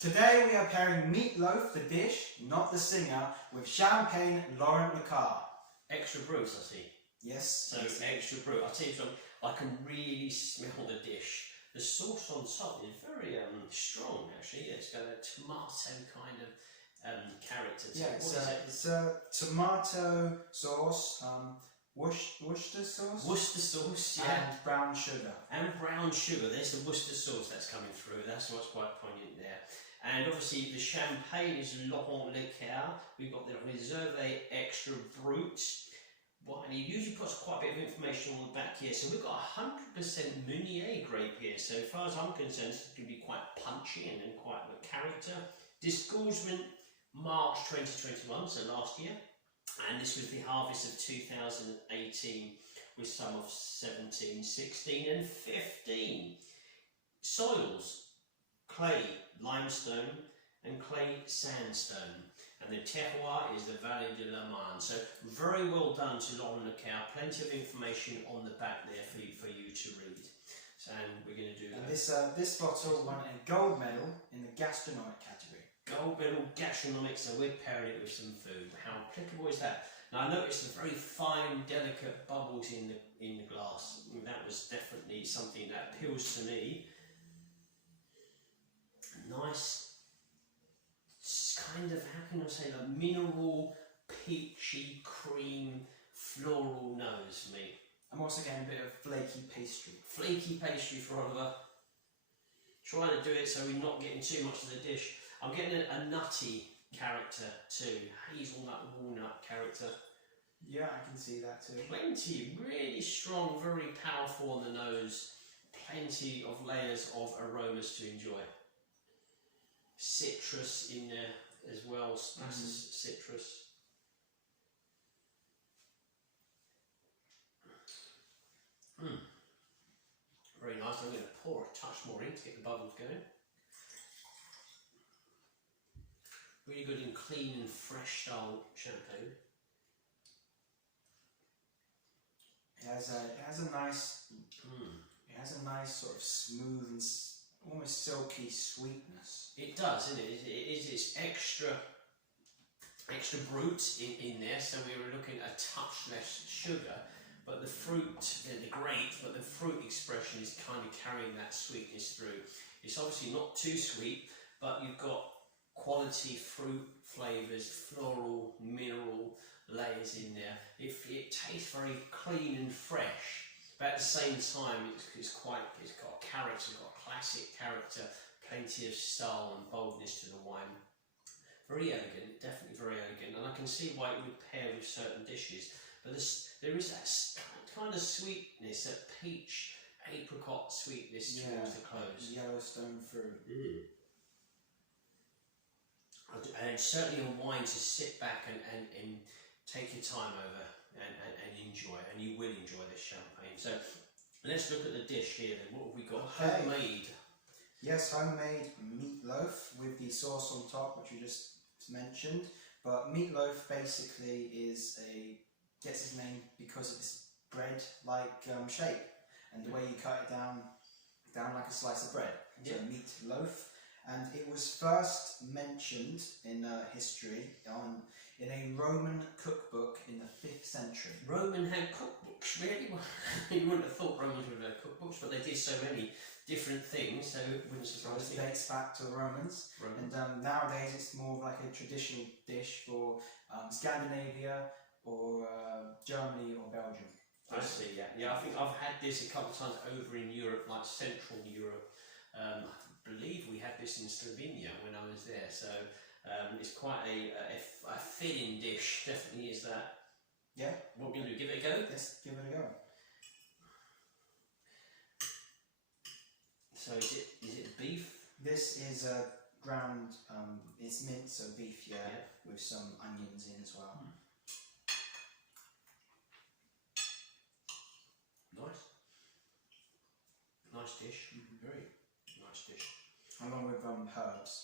Today we are pairing Meatloaf, the dish, not the singer, with champagne Laurent Lequart. Extra brut, I see. Yes. So extra brut. I'll tell you something, I can really smell the dish. The sauce on top is very strong actually. It's got a tomato kind of character to it. It's a tomato sauce, Worcester sauce? Worcester sauce, yeah. And brown sugar. And brown sugar. There's the Worcester sauce that's coming through. That's what's quite poignant there. And obviously the champagne is Laurent Lequart. We've got the Reservé Extra Brut. Well, and he usually puts quite a bit of information on the back here. So we've got 100% Meunier grape here. So as far as I'm concerned, it's going to be quite punchy and quite a character. Disgorgement March 2021, so last year. And this was the harvest of 2018 with some of 17, 16 and 15. Soils, clay, limestone and clay sandstone. And the terroir is the Vallée de la Marne. So very well done to Laurent Lequart. Plenty of information on the back there for you to read. So, and we're going to do that. And this bottle won a gold medal in the gastronomic category. Gold medal gastronomic, so we're pairing it with some food. How applicable is that? Now I noticed some very fine, delicate bubbles in the glass. And that was definitely something that appeals to me. Nice, kind of, how can I say, like mineral, peachy, cream, floral nose for me. I'm also getting a bit of flaky pastry. Flaky pastry for Oliver. Trying to do it so we're not getting too much of the dish. I'm getting a nutty character too, hazelnut, walnut character. Yeah, I can see that too. Plenty, really strong, very powerful on the nose. Plenty of layers of aromas to enjoy. Citrus in there as well, citrus. Very nice. I'm going to pour a touch more in to get the bubbles going. Really good and clean and fresh style champagne. It has a nice sort of smooth and almost silky sweetness. It does, isn't it? It's extra brut in there, so we were looking at a touch less sugar, but the fruit, the grape, but the fruit expression is kind of carrying that sweetness through. It's obviously not too sweet, but you've got quality fruit flavours, floral, mineral layers in there. It tastes very clean and fresh, but at the same time it's got character, it's got classic character, plenty of style and boldness to the wine. Very elegant, definitely very elegant, and I can see why it would pair with certain dishes. But there is that kind of sweetness, that peach, apricot sweetness towards the close. Yellowstone fruit. And certainly a wine to sit back and take your time over and enjoy, and you will enjoy this champagne. So let's look at the dish here then. What have we got? Okay. Homemade. Yes, homemade meatloaf with the sauce on top, which you just mentioned. But meatloaf basically gets its name because of this bread-like shape and the way you cut it down like a slice of bread. So meatloaf. And it was first mentioned in history in a Roman cookbook in the 5th century. Roman had cookbooks, really? You wouldn't have thought Romans would have had cookbooks, but they did so many different things, so it wouldn't surprise me. It dates back to the Romans. And nowadays it's more of like a traditional dish for Scandinavia or Germany or Belgium. I see, yeah. Yeah, I think I've had this a couple of times over in Europe, like Central Europe. I believe we had this in Slovenia when I was there, so it's quite a filling dish, definitely is that. Yeah. What we're going to do, give it a go? Yes, give it a go. So is it beef? This is ground, it's minced, so beef, with some onions in as well. Nice. Nice dish. Very nice dish. Along with herbs.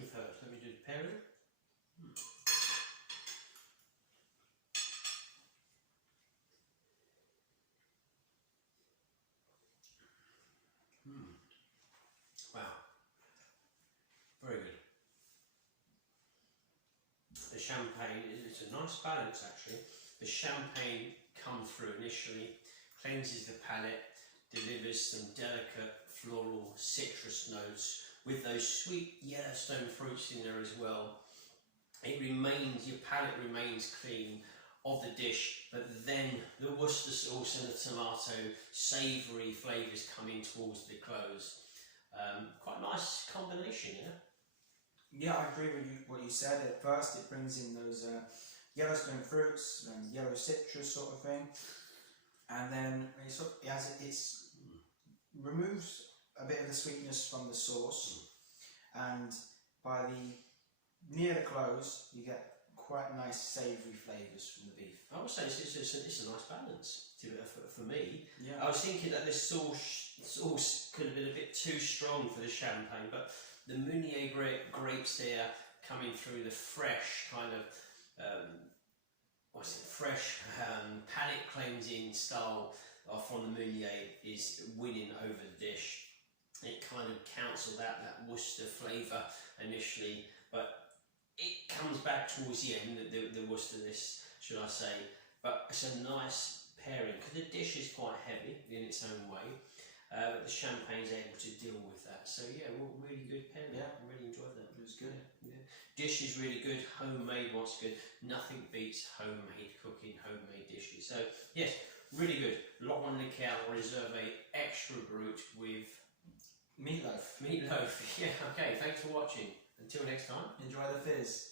With herbs. Let me do the pairing. Wow. Very good. champagne, it's a nice balance actually. The champagne comes through initially, cleanses the palate, delivers some delicate floral citrus notes with those sweet Yellowstone fruits in there as well. It remains, your palate remains clean of the dish, but then the Worcester sauce and the tomato savoury flavours come in towards the close. Quite a nice combination, yeah? Yeah, I agree with what you said. At first it brings in those Yellowstone fruits and yellow citrus sort of thing, and then it removes a bit of the sweetness from the sauce, and by near the close you get quite nice savoury flavours from the beef. I would say it's a nice balance to it for me. Yeah. I was thinking that this sauce could have been a bit too strong for the champagne, but the Meunier grapes there coming through, the fresh kind of fresh palate cleansing style from the Meunier is winning over the dish. It kind of cancelled out that Worcester flavour initially, but it comes back towards the end, the Worcesterness, should I say. But it's a nice pairing because the dish is quite heavy in its own way. But the champagne's able to deal with that. So yeah, really good pairing. Yeah. I really enjoyed that. It was good. Yeah. Dish is really good. Homemade what's good. Nothing beats homemade cooking, homemade dishes. So yes, really good. Laurent Lequart Reservé Extra Brut with Meatloaf. Meatloaf. Yeah. Okay. Thanks for watching. Until next time. Enjoy the fizz.